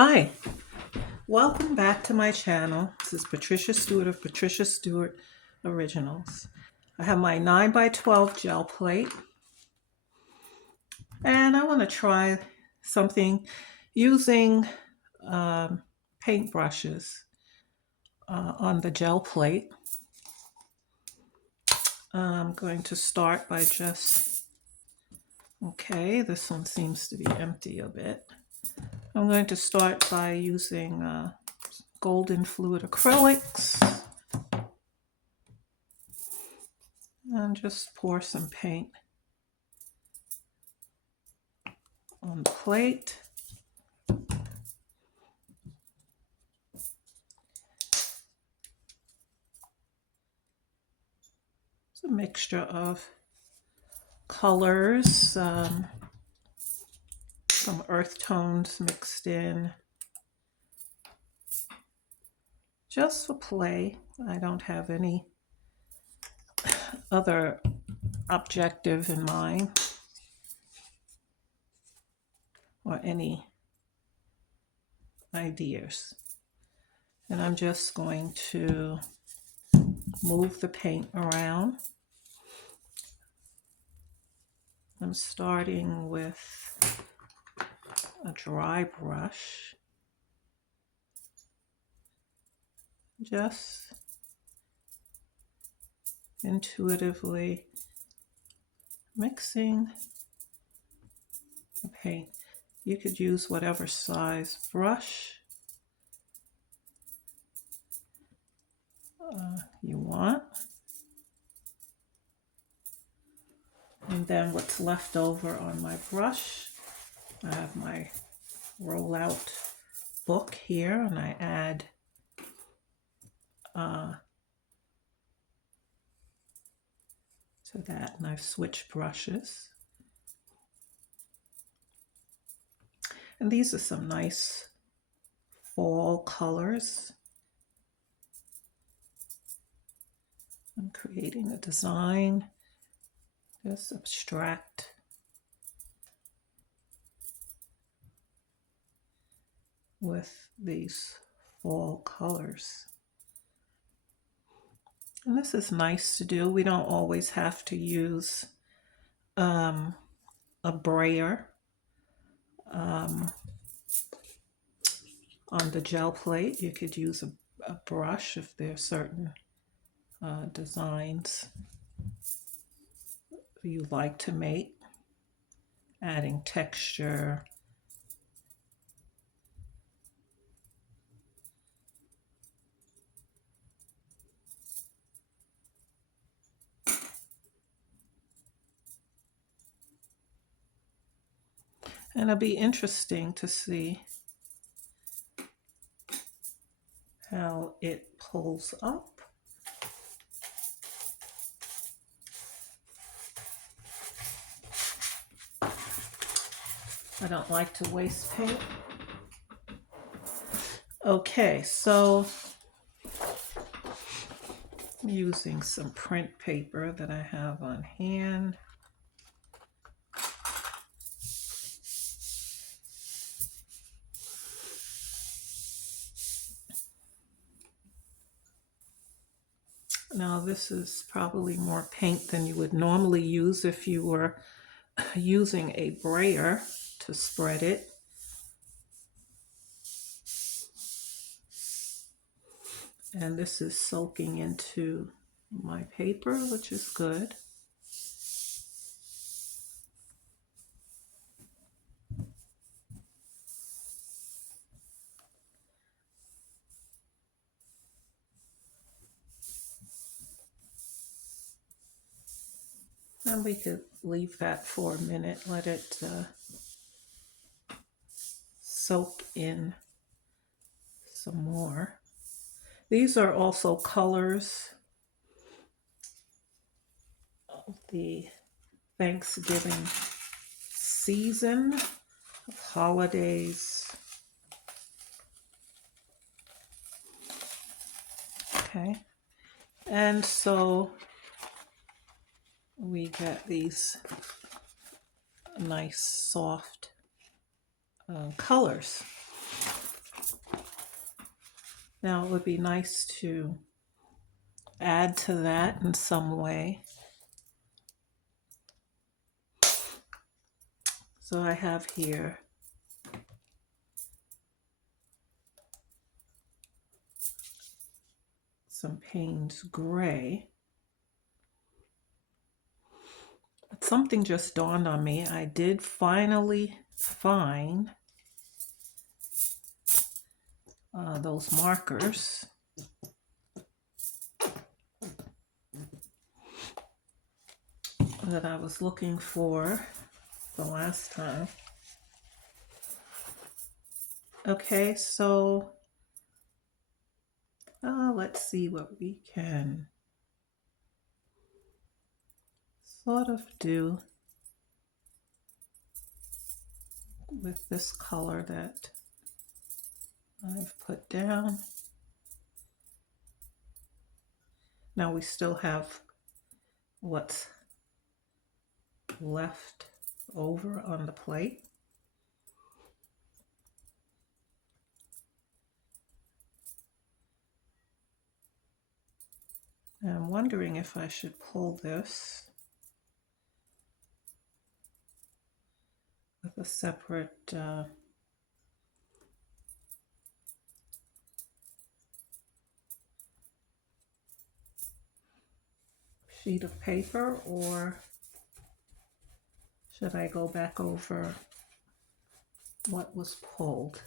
Hi, welcome back to my channel. This is Patricia Stuart of Patricia Stuart Originals. I have my 9 by 12 gel plate and I want to try something using paint brushes on the gel plate. I'm going to start by okay, this one seems to be empty a bit. I'm going to start by using golden fluid acrylics and just pour some paint on the plate. It's a mixture of colors, some earth tones mixed in, just for play. I don't have any other objective in mind or any ideas. And I'm just going to move the paint around. I'm starting with a dry brush, just intuitively mixing the paint. You could use whatever size brush you want. And then what's left over on my brush, I have my rollout book here, and I add to that, and I've switched brushes. And these are some nice fall colors. I'm creating a design, just abstract. With these fall colors. And this is nice to do. We don't always have to use a brayer on the gel plate. You could use a brush if there are certain designs you like to make, adding texture. And it'll be interesting to see how it pulls up. I don't like to waste paint. Okay, so I'm using some print paper that I have on hand. Now this is probably more paint than you would normally use if you were using a brayer to spread it. And this is soaking into my paper, which is good. And we could leave that for a minute, let it soak in some more. These are also colors of the Thanksgiving season, of holidays. Okay, and so we get these nice soft colors. Now it would be nice to add to that in some way. So I have here some Payne's Gray. But something just dawned on me. I did finally find those markers. That I was looking for the last time. Okay, so let's see what we can sort of do with this color that I've put down. Now we still have what's left over on the plate. And I'm wondering if I should pull this with a separate sheet of paper, or should I go back over what was pulled?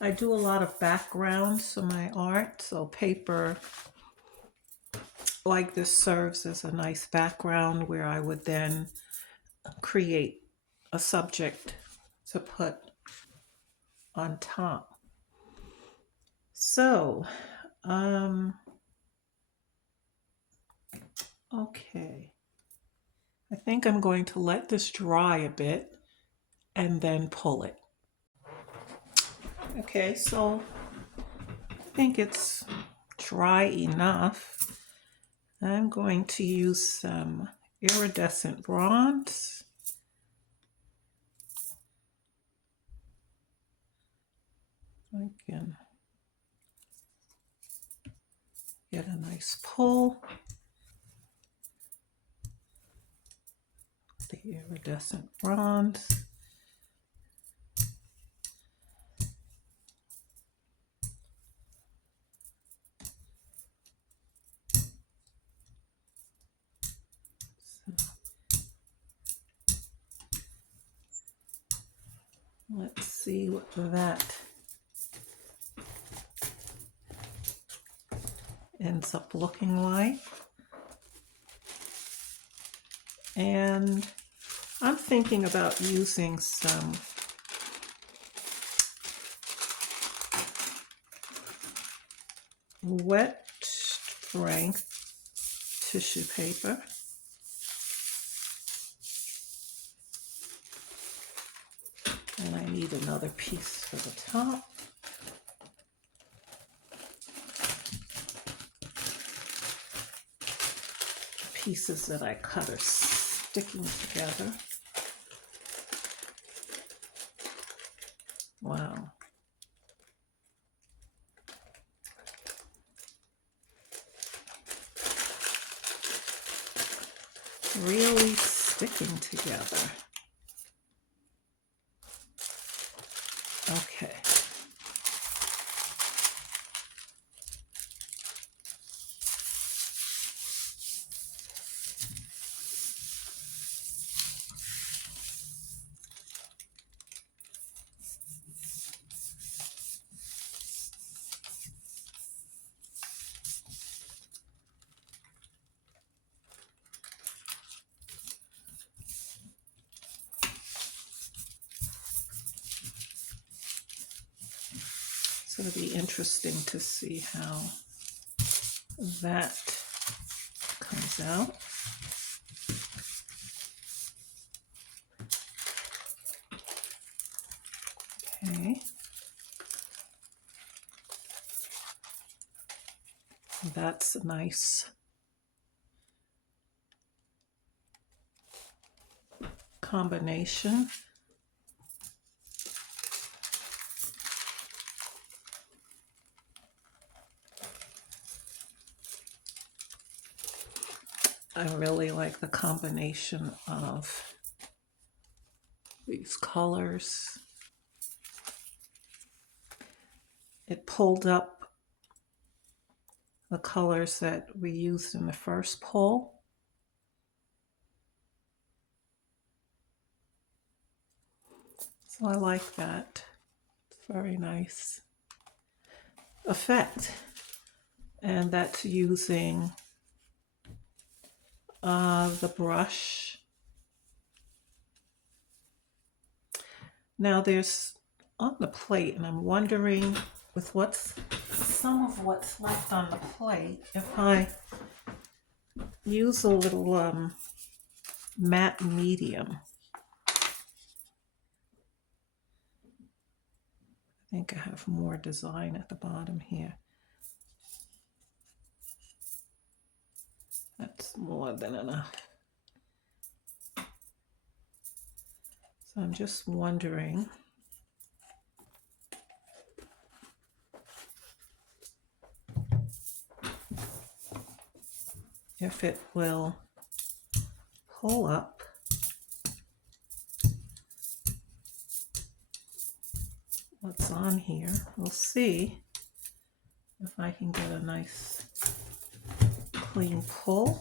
I do a lot of backgrounds for my art, so paper like this serves as a nice background where I would then create a subject to put on top. So, okay. I think I'm going to let this dry a bit and then pull it. Okay, so I think it's dry enough. I'm going to use some iridescent bronze. I can get a nice pull. The iridescent bronze. Let's see what that ends up looking like. And I'm thinking about using some wet strength tissue paper. And I need another piece for the top. Pieces that I cut are sticking together. Wow. Really sticking together. Okay. So it'll be interesting to see how that comes out. Okay. That's a nice combination. I really like the combination of these colors. It pulled up the colors that we used in the first pull. So I like that. It's very nice effect. And that's using the brush. Now there's on the plate, and I'm wondering with some of what's left on the plate, if I use a little matte medium. I think I have more design at the bottom here. That's more than enough. So I'm just wondering if it will pull up what's on here. We'll see if I can get a nice clean pull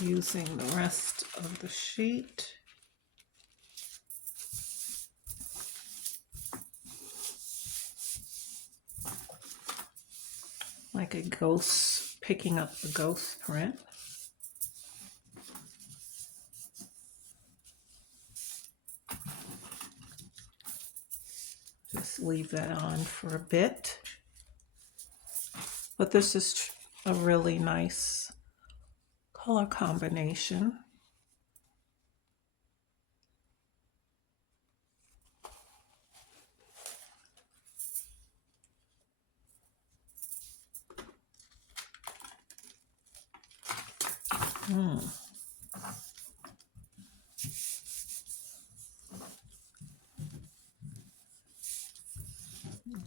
using the rest of the sheet. Like a ghost, picking up the ghost print. Just leave that on for a bit. But this is a really nice color combination.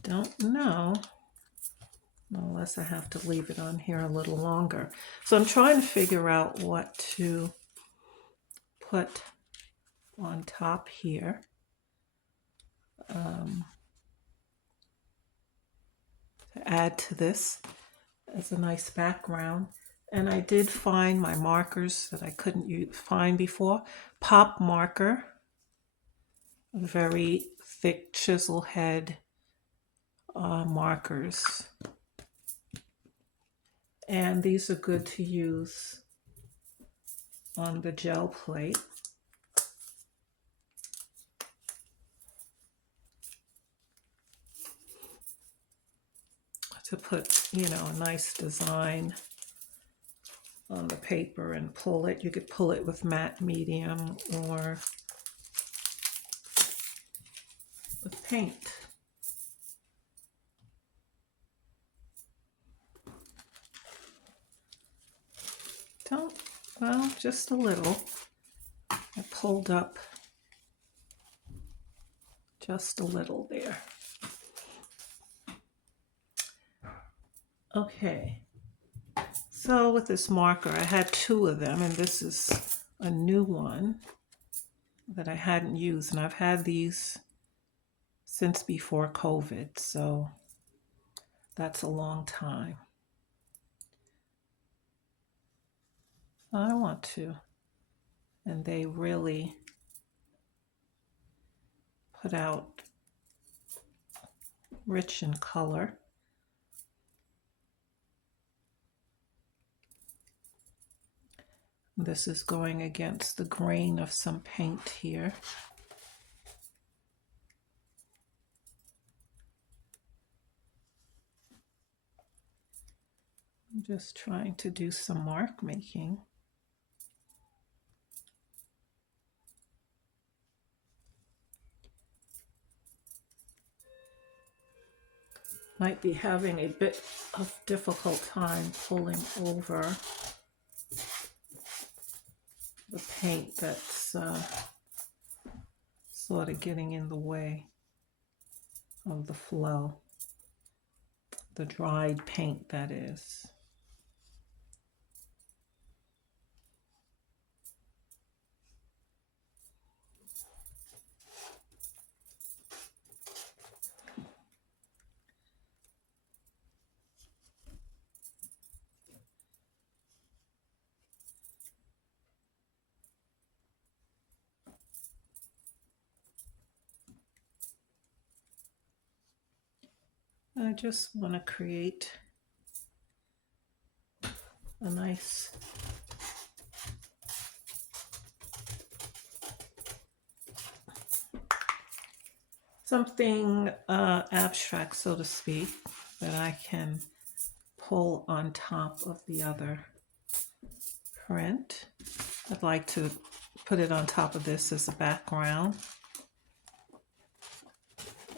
Don't know, unless I have to leave it on here a little longer. So I'm trying to figure out what to put on top here. To add to this as a nice background. And I did find my markers that I couldn't find before. Pop marker, a very thick chisel head markers. And these are good to use on the gel plate. To put, a nice design on the paper and pull it. You could pull it with matte medium or with paint. Well, just a little. I pulled up just a little there. Okay. So with this marker, I had two of them, and this is a new one that I hadn't used, and I've had these since before COVID, so that's a long time. I want to, and they really put out rich in color. This is going against the grain of some paint here. I'm just trying to do some mark making. Might be having a bit of difficult time pulling over the paint that's sort of getting in the way of the flow. The dried paint, that is. I just want to create a nice something abstract, so to speak, that I can pull on top of the other print. I'd like to put it on top of this as a background,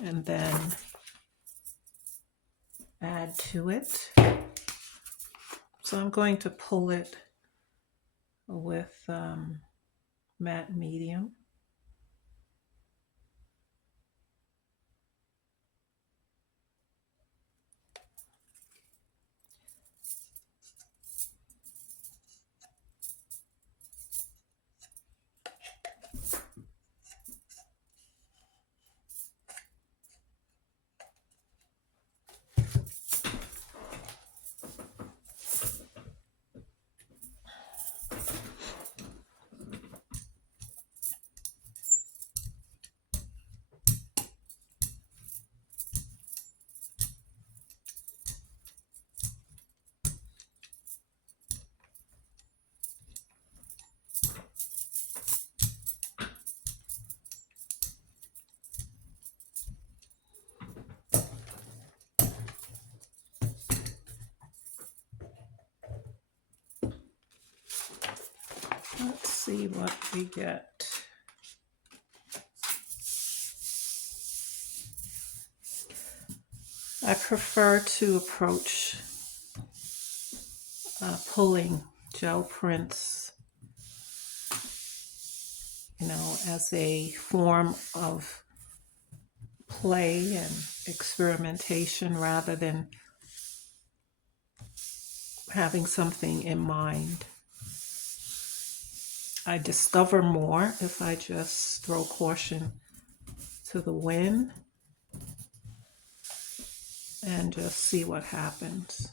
and then add to it. So I'm going to pull it with matte medium. Let's see what we get. I prefer to approach pulling gel prints, as a form of play and experimentation rather than having something in mind. I discover more if I just throw caution to the wind and just see what happens.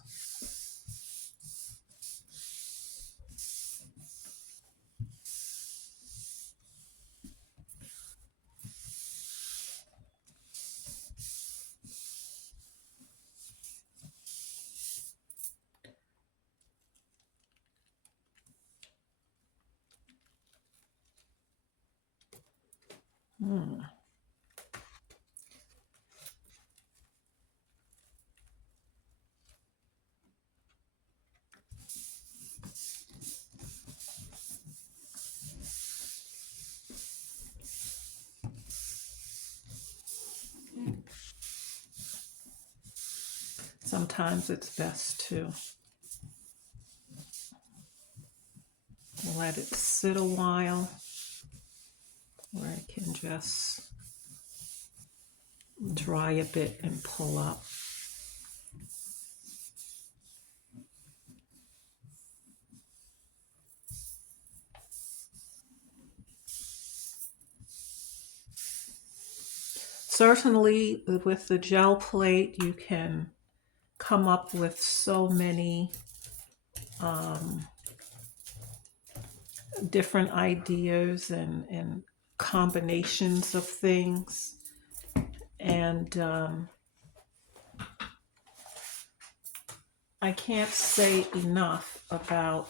Sometimes it's best to let it sit a while where it can just dry a bit and pull up. Certainly with the gel plate you can come up with so many different ideas and combinations of things, and I can't say enough about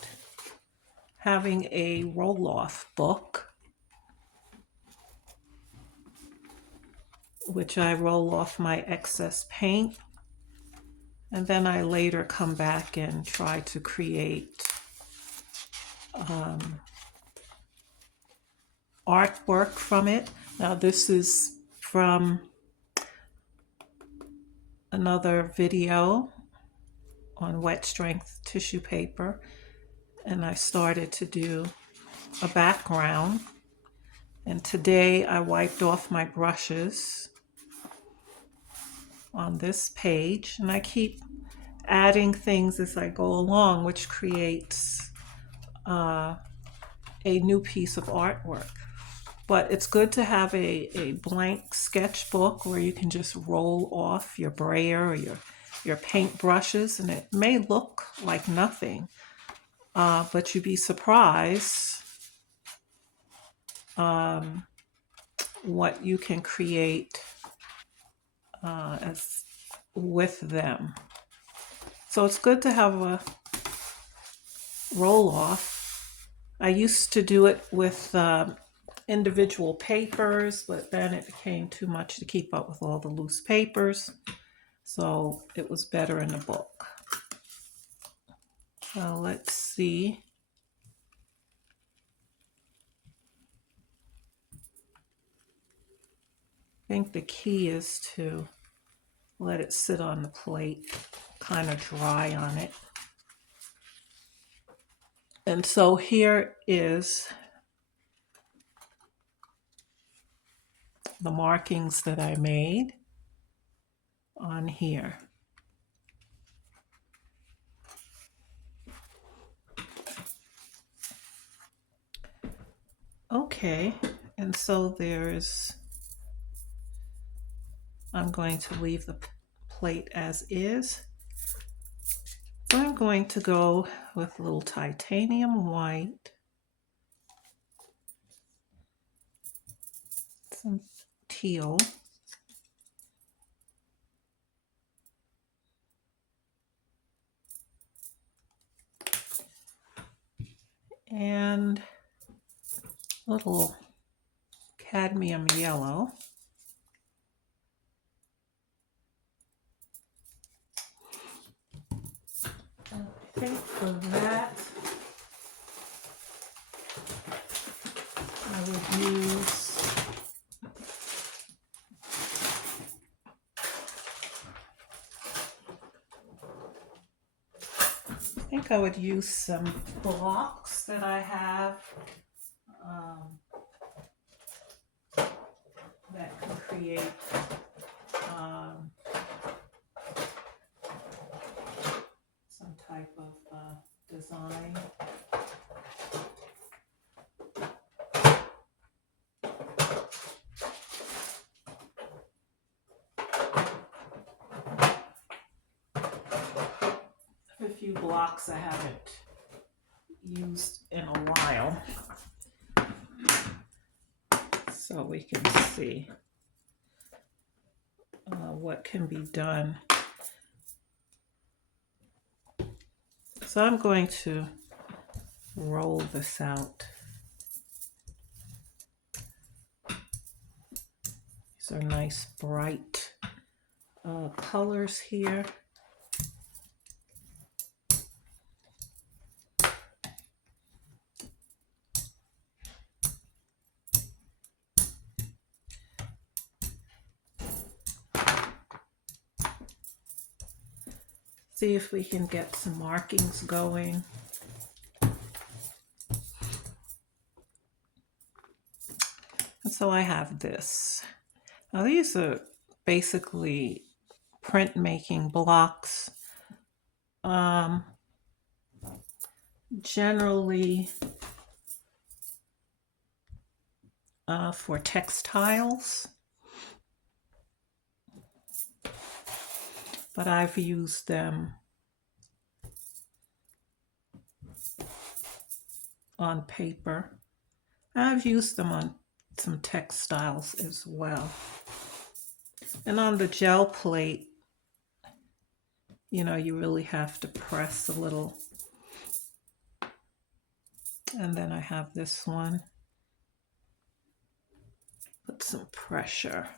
having a roll-off book, which I roll off my excess paint, and then I later come back and try to create artwork from it. Now this is from another video on wet strength tissue paper, and I started to do a background, and today I wiped off my brushes on this page, and I keep adding things as I go along, which creates a new piece of artwork. But it's good to have a blank sketchbook where you can just roll off your brayer or your paint brushes, and it may look like nothing, but you'd be surprised what you can create as with them. So it's good to have a roll off. I used to do it with individual papers, but then it became too much to keep up with all the loose papers. So it was better in a book. So let's see. I think the key is to let it sit on the plate, kind of dry on it. And so here is the markings that I made on here. Okay, and so I'm going to leave the plate as is. So I'm going to go with a little titanium white, some teal, and a little cadmium yellow. I think for that, I would use some blocks that I have that can create some type of design. A few blocks I haven't used in a while, so we can see what can be done. So I'm going to roll this out. These are nice bright colors here. See if we can get some markings going. And so I have this. Now these are basically printmaking blocks. Generally for textiles, but I've used them on paper. I've used them on some textiles as well. And on the gel plate, you know, you really have to press a little. And then I have this one. Put some pressure.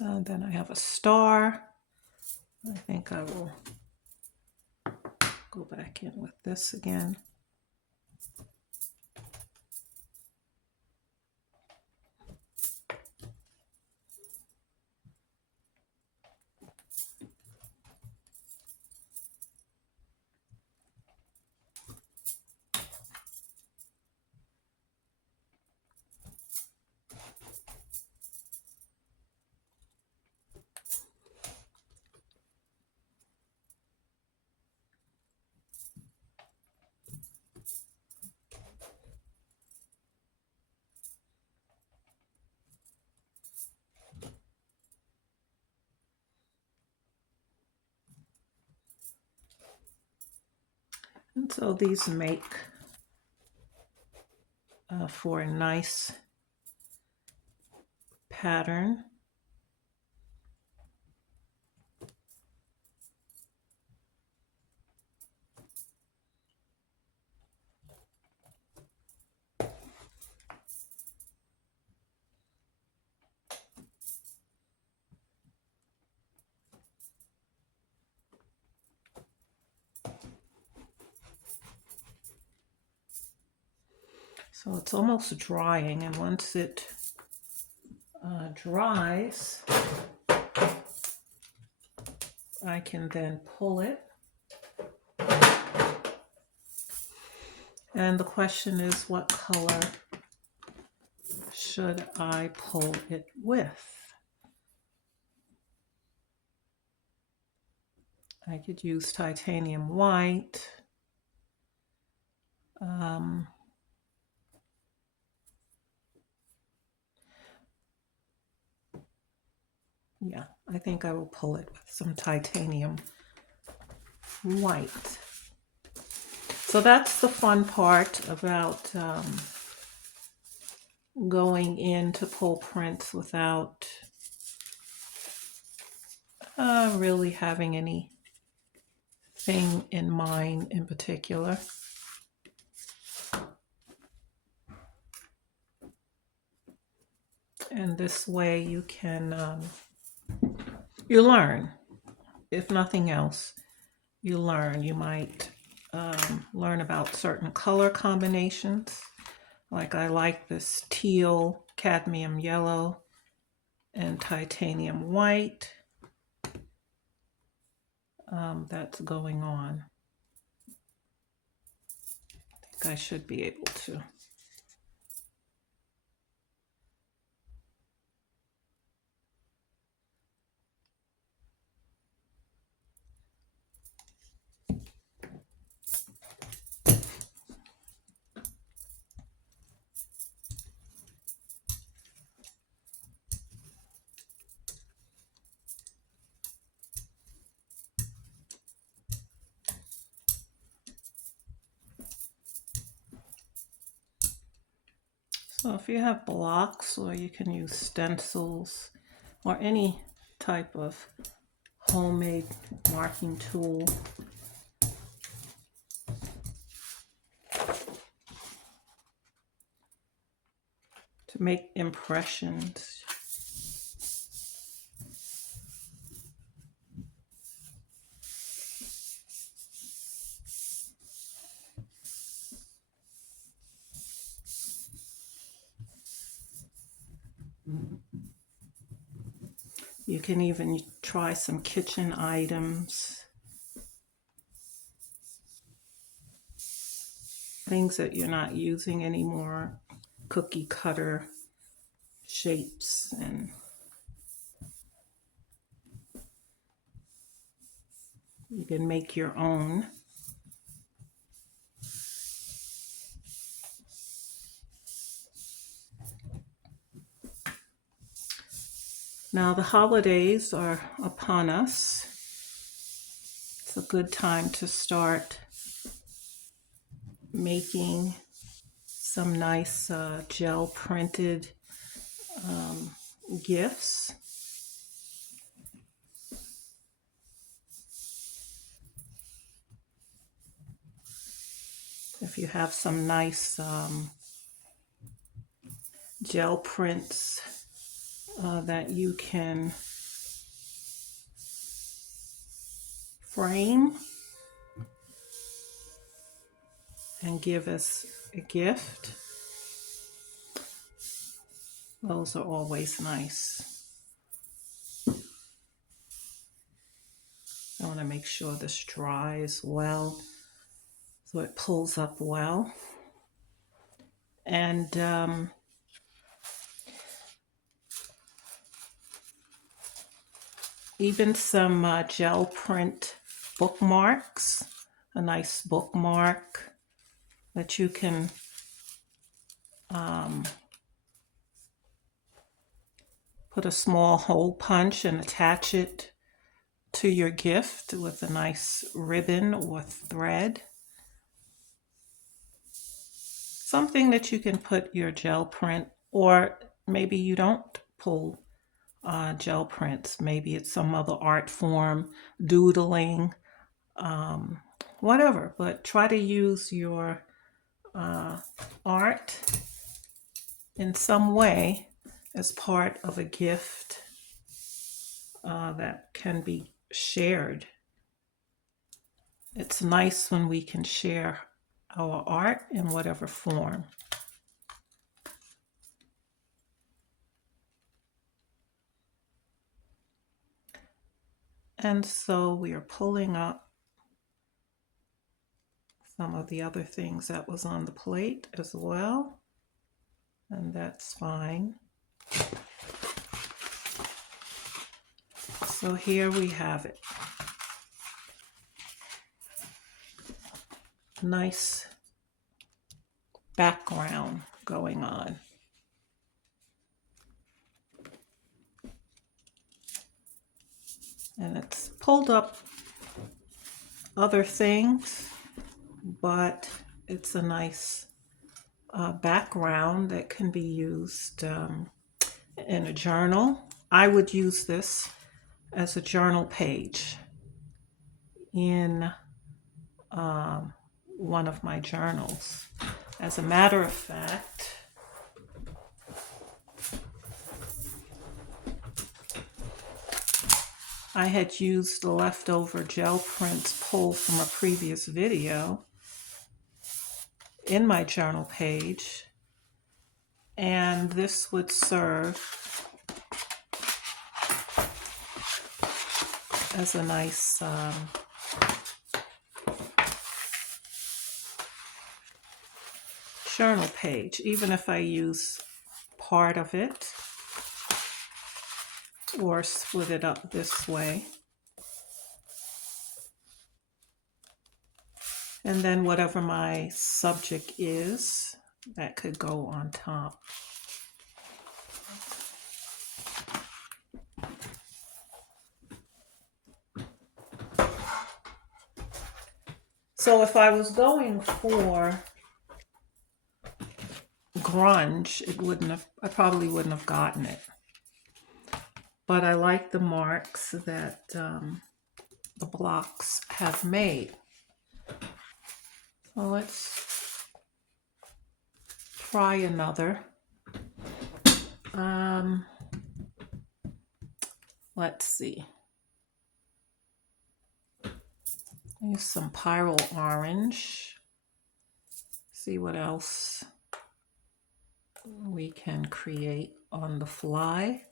And then I have a star. I think I will go back in with this again. So these make for a nice pattern. So it's almost drying, and once it dries, I can then pull it. And the question is, what color should I pull it with? I could use titanium white. Yeah, I think I will pull it with some titanium white. So that's the fun part about going in to pull prints without really having anything in mind in particular. And this way you can, you learn. If nothing else, you learn. You might learn about certain color combinations. Like I like this teal, cadmium yellow, and titanium white. That's going on. I think I should be able to. So if you have blocks, or you can use stencils or any type of homemade marking tool, to make impressions. You can even try some kitchen items, things that you're not using anymore, cookie cutter shapes, and you can make your own. Now the holidays are upon us. It's a good time to start making some nice gel printed gifts. If you have some nice gel prints that you can frame and give as a gift, those are always nice. I want to make sure this dries well so it pulls up well. And even some gel print bookmarks, a nice bookmark that you can put a small hole punch and attach it to your gift with a nice ribbon or thread. something that you can put your gel print, or maybe you don't pull gel prints. Maybe it's some other art form, doodling, whatever. But try to use your art in some way as part of a gift that can be shared. It's nice when we can share our art in whatever form. And so we are pulling up some of the other things that was on the plate as well, and that's fine. So here we have it. Nice background going on. And it's pulled up other things, but it's a nice background that can be used in a journal. I would use this as a journal page in one of my journals. As a matter of fact, I had used the leftover gel prints pulled from a previous video in my journal page, and this would serve as a nice journal page, even if I use part of it or split it up this way. And then whatever my subject is, that could go on top. So if I was going for grunge, I probably wouldn't have gotten it. But I like the marks that the blocks have made. So let's try another. Let's see. Use some Pyro Orange. See what else we can create on the fly.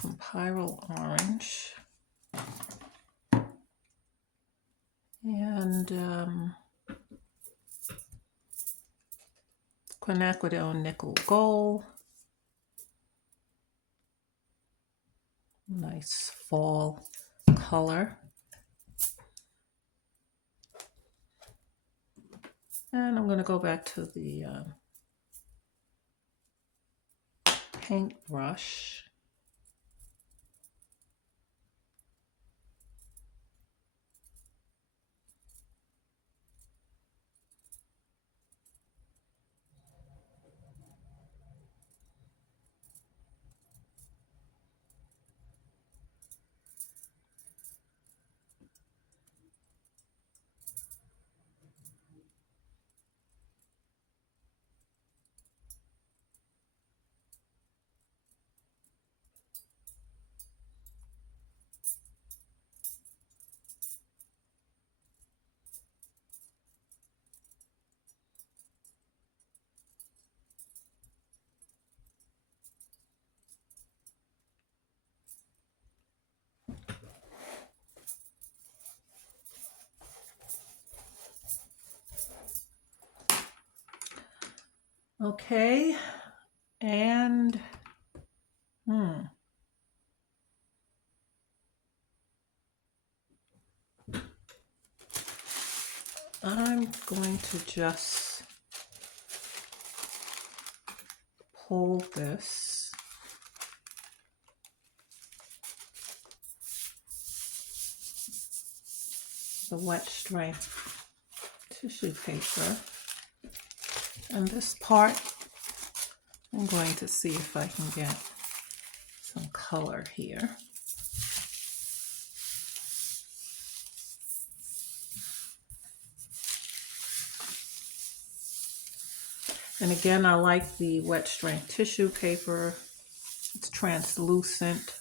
Some Pyro Orange. And quinacridone nickel gold. Nice fall color. And I'm going to go back to the paintbrush. Okay, and I'm going to just hold this. The wet strength tissue paper. And this part, I'm going to see if I can get some color here. And again, I like the wet strength tissue paper. It's translucent.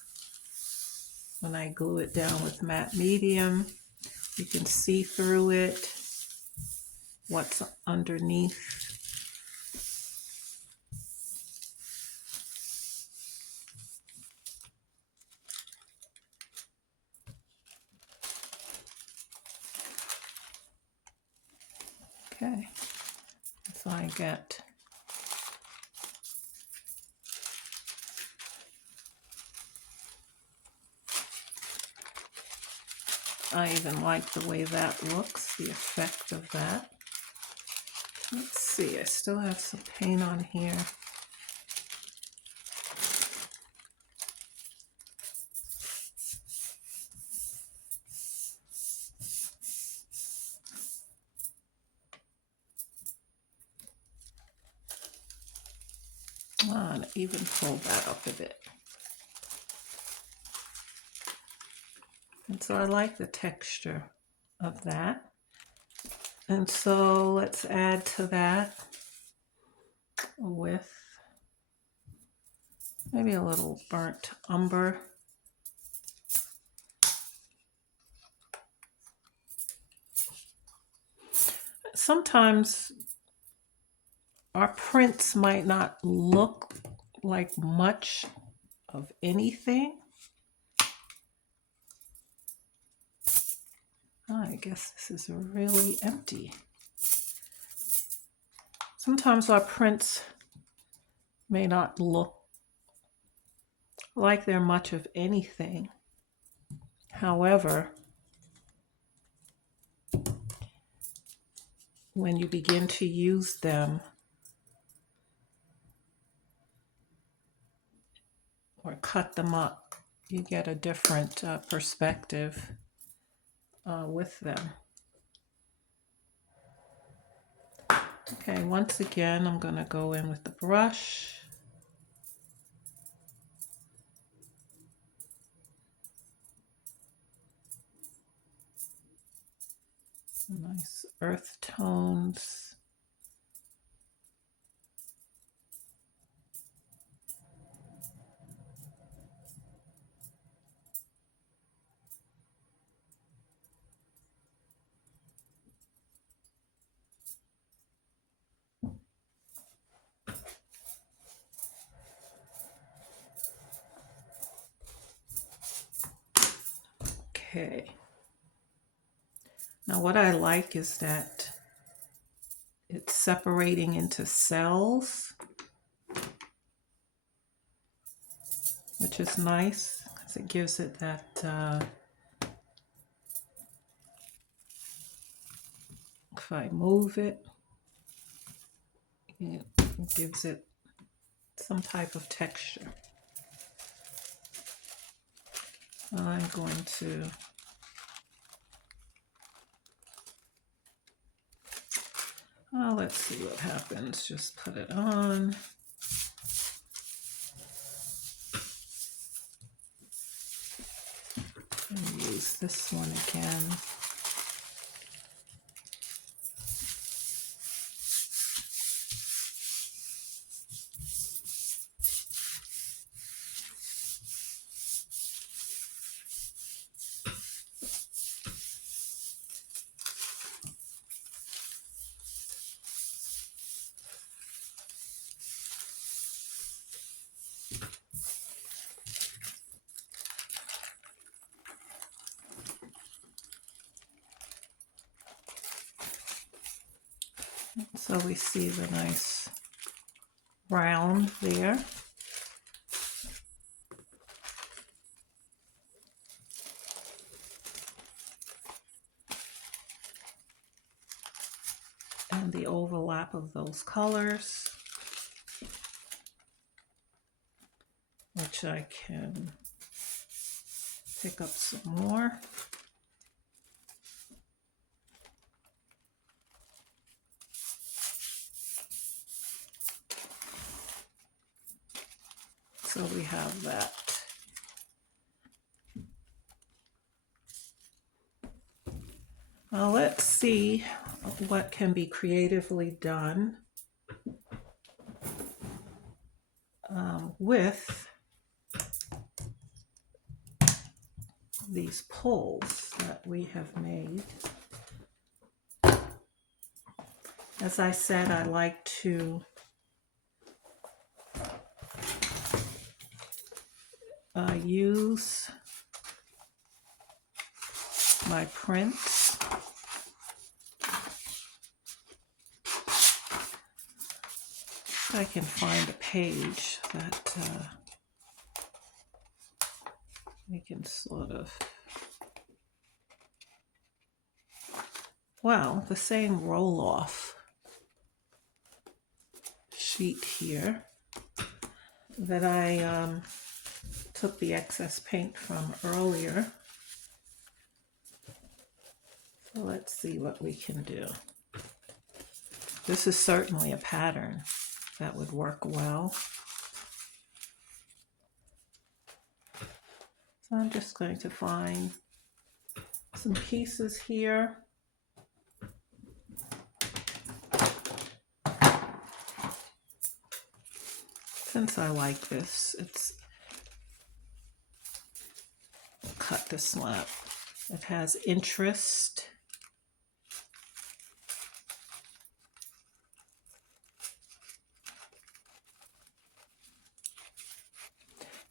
When I glue it down with matte medium, you can see through it what's underneath. Okay, so I get I even like the way that looks, the effect of that. Let's see, I still have some paint on here. And even pull that up a bit. And so I like the texture of that. And so let's add to that with maybe a little burnt umber. Sometimes our prints might not look like much of anything. I guess this is really empty. Sometimes our prints may not look like they're much of anything. However, when you begin to use them or cut them up, you get a different perspective with them. Okay, once again, I'm going to go in with the brush. Some nice earth tones. Okay. Now what I like is that it's separating into cells, which is nice because it gives it that, if I move it, it gives it some type of texture. I'm going to let's see what happens. Just put it on. And use this one again. So we see the nice round there. And the overlap of those colors. which I can pick up some more. So we have that. Now let's see what can be creatively done with these pulls that we have made. As I said, I like to use my prints. I can find a page that we can sort of, well, the same roll-off sheet here that I took the excess paint from earlier. So let's see what we can do. This is certainly a pattern that would work well. So I'm just going to find some pieces here. Since I like this, it's cut this one up. It has interest.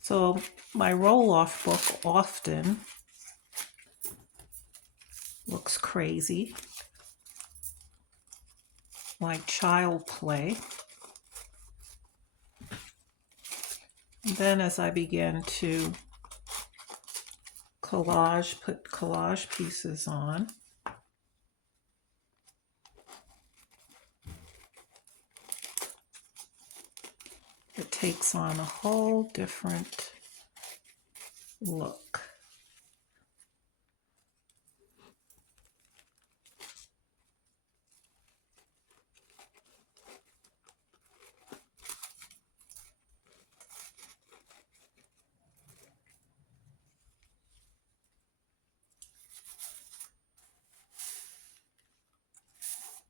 So my roll-off book often looks crazy, like child play. And then as I begin to put collage pieces on, it takes on a whole different look.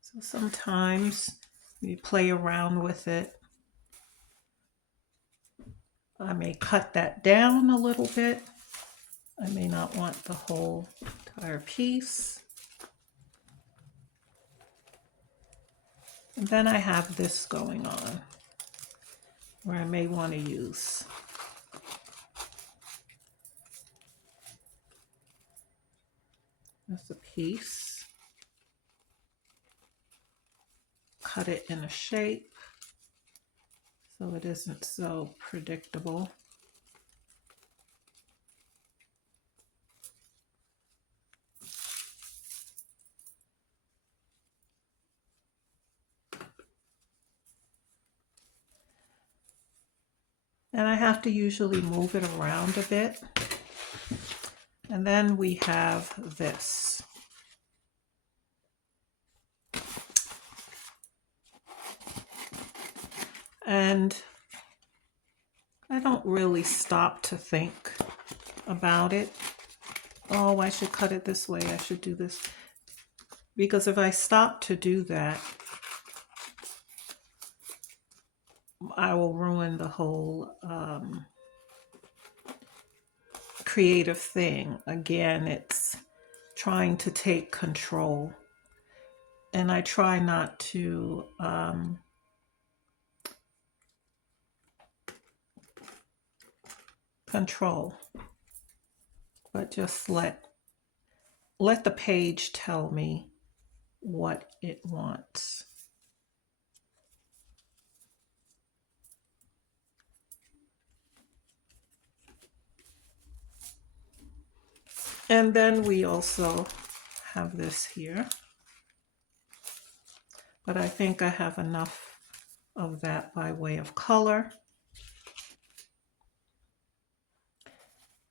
So sometimes you play around with it. I may cut that down a little bit. I may not want the whole entire piece. And then I have this going on where I may want to use this a piece, cut it in a shape so it isn't so predictable. And I have to usually move it around a bit. And then we have this. And I don't really stop to think about it. Oh, I should cut it this way. I should do this. Because if I stop to do that, I will ruin the whole creative thing. Again, it's trying to take control. And I try not to control, but just let the page tell me what it wants. And then we also have this here, but I think I have enough of that by way of color.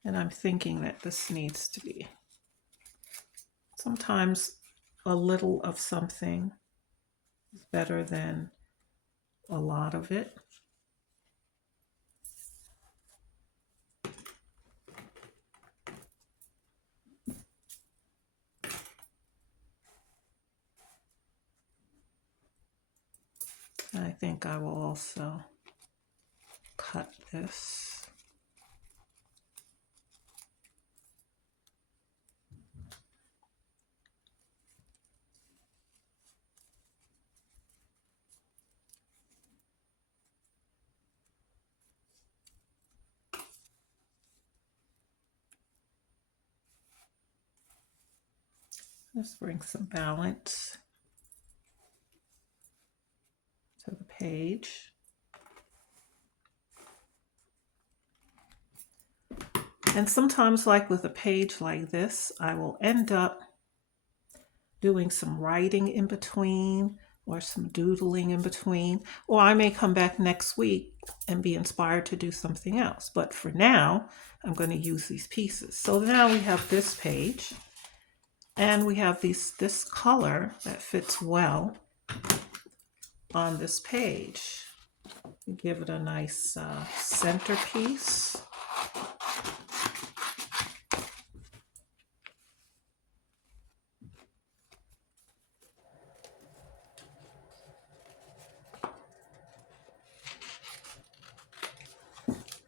And I'm thinking that this needs to be, sometimes a little of something is better than a lot of it. I think I will also cut this. Let's bring some balance to the page. And sometimes, like with a page like this, I will end up doing some writing in between or some doodling in between, or I may come back next week and be inspired to do something else. But for now, I'm going to use these pieces. So now we have this page, and we have this color that fits well on this page. Give it a nice centerpiece.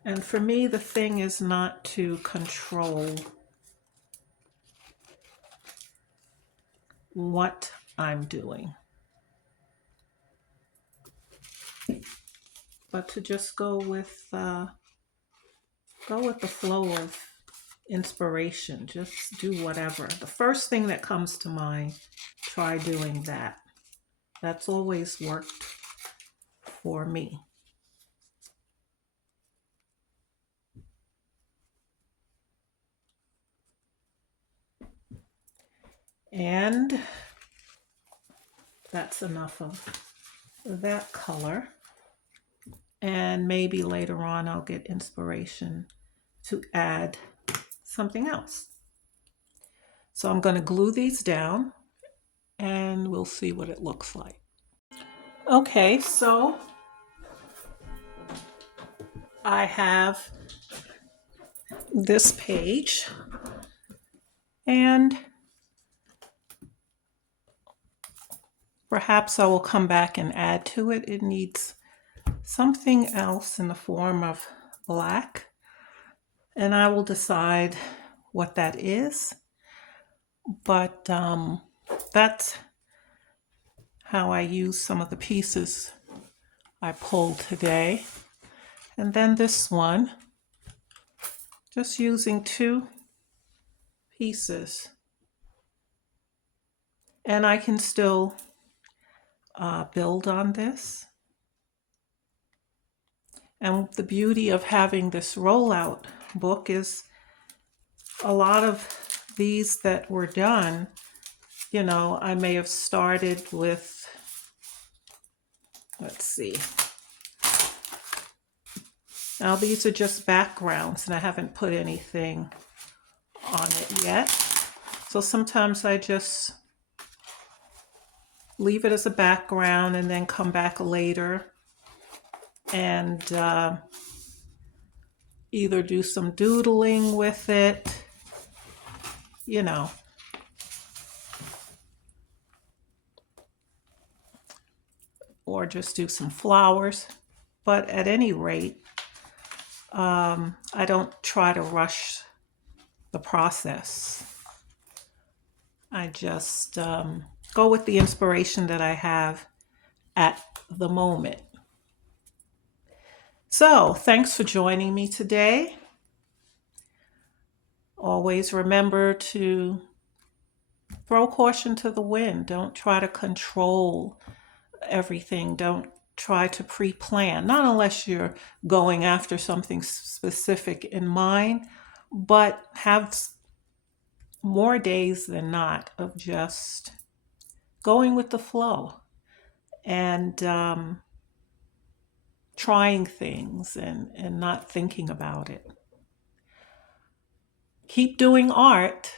And for me, the thing is not to control what I'm doing, but to just go with the flow of inspiration. Just do whatever. The first thing that comes to mind, try doing that. That's always worked for me. And that's enough of that color. And maybe later on I'll get inspiration to add something else. So I'm going to glue these down and we'll see what it looks like. Okay, so I have this page, and perhaps I will come back and add to it. It needs something else in the form of black, and I will decide what that is. But that's how I use some of the pieces I pulled today. And then this one, just using 2 pieces. And I can still build on this. And the beauty of having this rollout book is a lot of these that were done, you know, I may have started with, let's see. Now these are just backgrounds and I haven't put anything on it yet. So sometimes I just leave it as a background and then come back later and either do some doodling with it, you know. Or just do some flowers. But at any rate, I don't try to rush the process. I just go with the inspiration that I have at the moment. So, thanks for joining me today. Always remember to throw caution to the wind. Don't try to control everything. Don't try to pre-plan, not unless you're going after something specific in mind, but have more days than not of just going with the flow and trying things and not thinking about it. Keep doing art.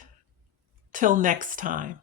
Till next time.